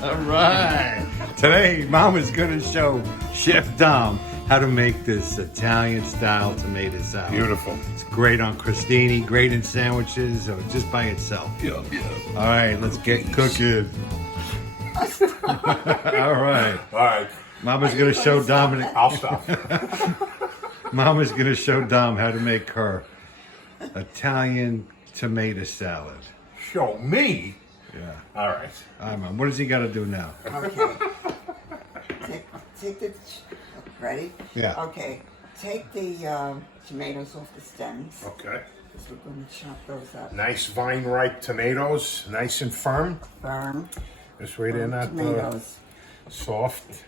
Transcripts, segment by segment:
All right. Today, Mom is going to show Chef Dom how to make this Italian-style tomato salad. Beautiful. It's great on crostini, great in sandwiches, or just by itself. Yum, yum. All right, let's get cooking. All right. All right. Mama's going to show Dominic. I'll stop. Mama's going to show Dom how to make her Italian tomato salad. Show me. Yeah. All right. All right, Mom. What does he got to do now? Okay. Take the. Ready? Yeah. Okay. Take the tomatoes off the stems. Okay. Because we're going to chop those up. Nice vine-ripe tomatoes, nice and firm. Firm. This way they're not tomatoes. soft.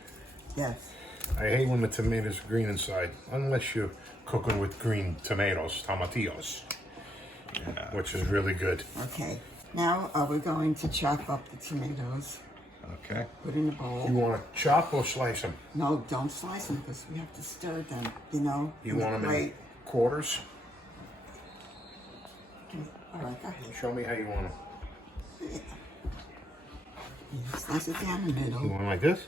Yes. I hate when the tomatoes are green inside, unless you're cooking with green tomatoes, tomatillos, which is really good. Okay. Now we're going to chop up the tomatoes. Okay. Put in a bowl. You want to chop or slice them? No, don't slice them because we have to stir them. You know. You want them in quarters? All right, go ahead. Show me how you want them. Yeah. You slice it down the You middle, want them like this?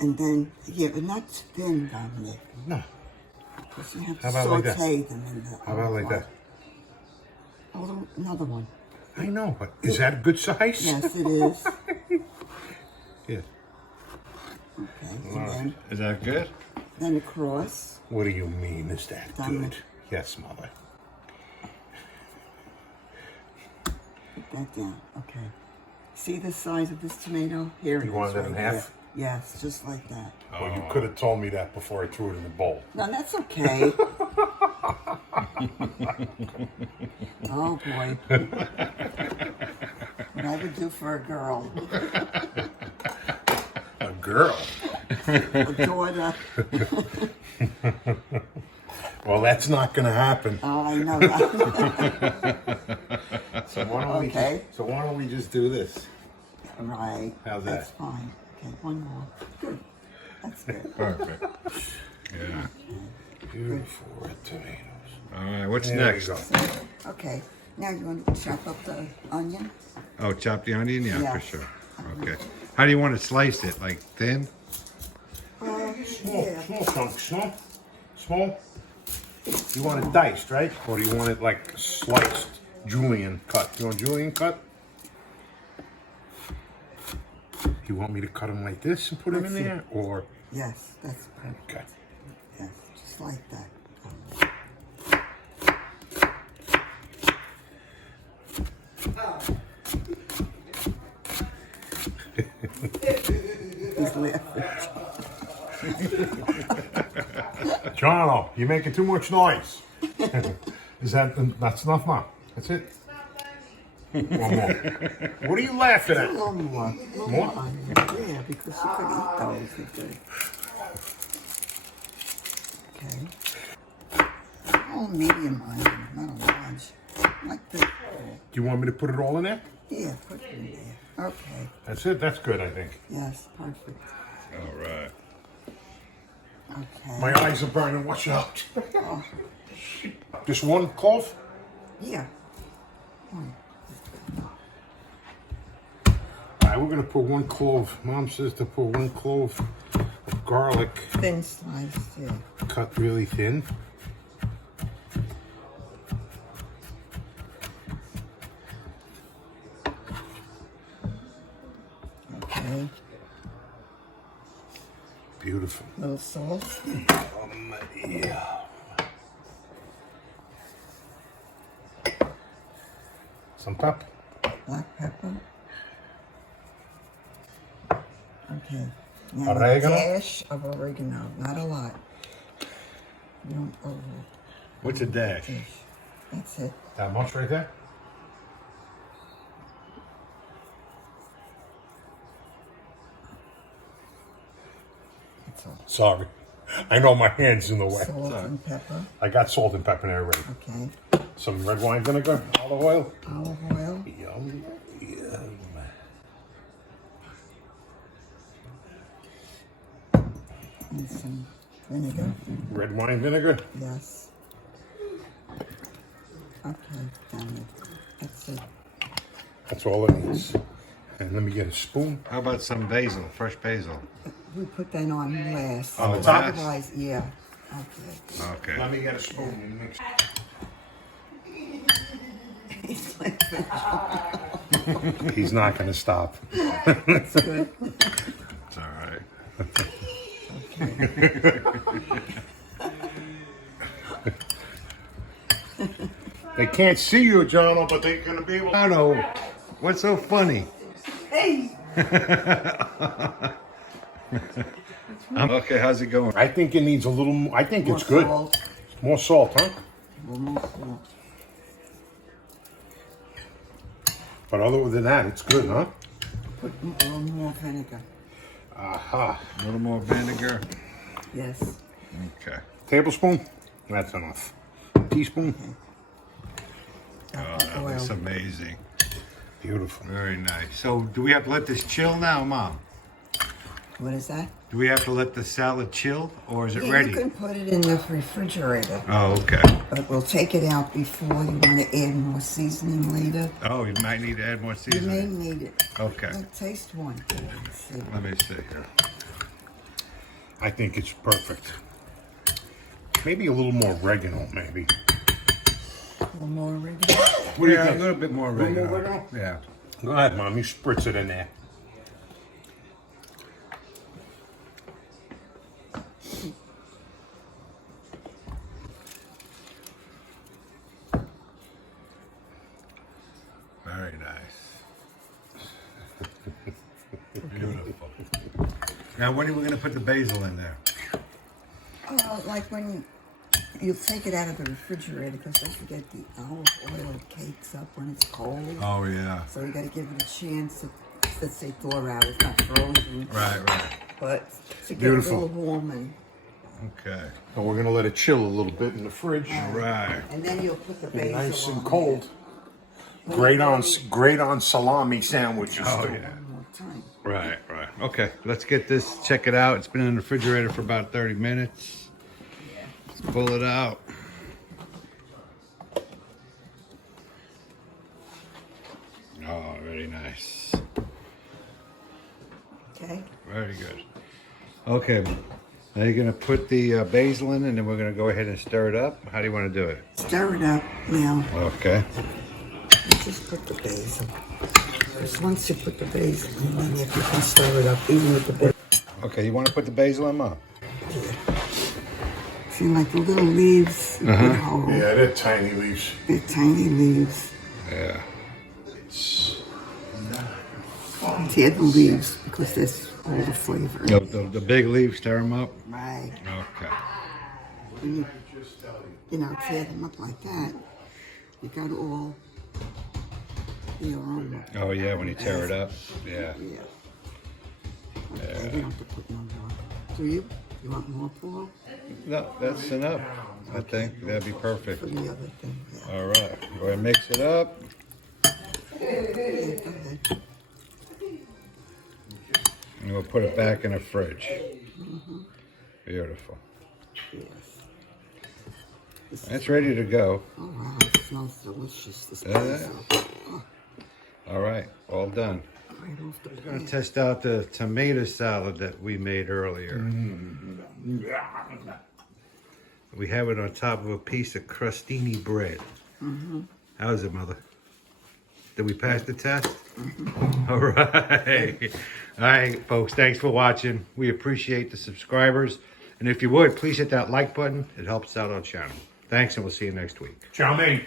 and then but not thin, Dominic. No. Because you have to How about like that? saute them in the. How about like that? Hold on, another one. I know, but is that a good size? Yes, it is. Yeah. Okay, and Is that good? then across. What do you mean, is that Done. good? Yes, Mother. Put that down. Okay. See the size of this tomato? Here it You is. wanted it in right half? there. Yes, just like that. Well, you could have told me that before I threw it in the bowl. No, that's okay. Oh boy. What I would do for a girl, A girl? a daughter. Well, that's not going to happen. Oh, I know that. So why don't Okay. why don't we just do this? Right. How's That's that? fine. Okay, one more. Good. That's good. Perfect. Yeah. Beautiful red tomatoes. All right, what's There next? we go. Okay. Now you want to chop up the onion? Oh, chop the onion? Yeah, Yes. for sure. Okay. How do you want to slice it? Like thin? Small, Yeah. small chunks, no? Small? You want it diced, right? Or do you want it like sliced, julienne cut? You want julienne cut? You want me to cut them like this and put them in Let's see. there? Or, Yes, that's perfect. okay. Yes, just like that. He's laughing. Jono, you're making too much noise. That's enough now? That's it? One more. What are you laughing A at? little more. A little More? onion. Yeah, because you could eat those. You could. Okay. Oh, medium onion, not a large. Like this. Do you want me to put it all in there? Yeah, put it in there. Okay. That's it? That's good, I think. Yes, perfect. All right. Okay. My eyes are burning. Watch out. Oh, Just one clove? yeah. All right, we're going to put one clove. Mom says to put one clove of garlic Thin sliced, yeah. cut really thin. Okay. Beautiful. Little salt. Yeah. Some pepper. Black pepper. Okay. Now Oregano? a dash of oregano, not a lot. You don't over What's a dash? dish. That's it. That much right there? That's all. Sorry. I know my hand's in the way. Salt and pepper. I got salt and pepper there already. Okay. Some red wine vinegar, olive oil. Olive oil. Yum, yum. And some vinegar. Red wine vinegar. Yes. Okay, done it. That's it. That's all it needs. And let me get a spoon. How about some basil, fresh basil? We put that on last. On the top? Otherwise, yeah. Okay. Okay. Let me get a spoon and mix. It's like He's not going to stop. that's good. It's all right. They can't see you, John, but they're going to be able to. I know. What's so funny? Hey! Okay, how's it going? I think it needs a little more. I think it's good. Salt. More salt, huh? More salt. But other than that, it's good, huh? Put a little more vinegar. Aha. A little more vinegar. Yes. Okay. Tablespoon? That's enough. Teaspoon? Oh, that looks amazing. Beautiful. Very nice. So, do we have to let this chill now, Mom? What is that? Do we have to let the salad chill, or is it Yeah, ready? you can put it in the refrigerator, Oh, okay. but we'll take it out before you want to add more seasoning later. Oh, you might need to add more You may seasoning. need it. Okay. Well, taste one. Let's see. Let me see here. I think it's perfect. Maybe a little more oregano, maybe. A little more oregano. What do you Yeah, a think? little bit more little more oregano. oregano? Yeah. Go ahead, Mom. You spritz it in there. Very nice. Beautiful. Now, when are we going to put the basil in there? Like when you take it out of the refrigerator, because don't forget the olive oil cakes up when it's cold. Oh, yeah. So you got to give it a chance to, let's say, thaw out. It's not frozen. Right, right. But to get Beautiful. a little warm and Okay. And we're going to let it chill a little bit in the fridge. Right. and then you'll put the Be basil nice and on cold. Great on salami sandwiches. Oh, too. yeah. there one more time. Right, right. Okay, let's get this, check it out. It's been in the refrigerator for about 30 minutes. Let's pull it out. Oh, very nice. Okay. Very good. Okay, now you're gonna put the basil in and then we're gonna go ahead and stir it up. How do you wanna do it? Stir it up now. Okay. Just put the basil. Because once you put the basil in, then if you can stir it up, even with the basil. Okay, you wanna put the basil in, Mom? See, like the little leaves, you put whole. Yeah, they're tiny leaves. They're tiny leaves. Yeah. Tear the leaves because there's all the flavor. The big leaves, stir them up? Right. Okay. When you know, tear them up like that, you got all the aroma. Oh yeah, when you tear it up. Yeah. Yeah. Okay, we don't have to put no more. Do you? You want more, Paul? No, that's enough. I think that'd be perfect. For the other thing, yeah. All right, go ahead and mix it up. Yeah, go ahead. And we'll put it back in the fridge. Beautiful. Yes. It's ready to go. Oh wow, it smells delicious. This Yeah. basil. Oh, All right, all done. right off the We're gonna pan. test out the tomato salad that we made earlier. We have it on top of a piece of crostini bread. How's it, Mother? Did we pass the test? All right. All right, folks, thanks for watching. We appreciate the subscribers. And if you would, please hit that like button. It helps out our channel. Thanks, and we'll see you next week. Chow mein.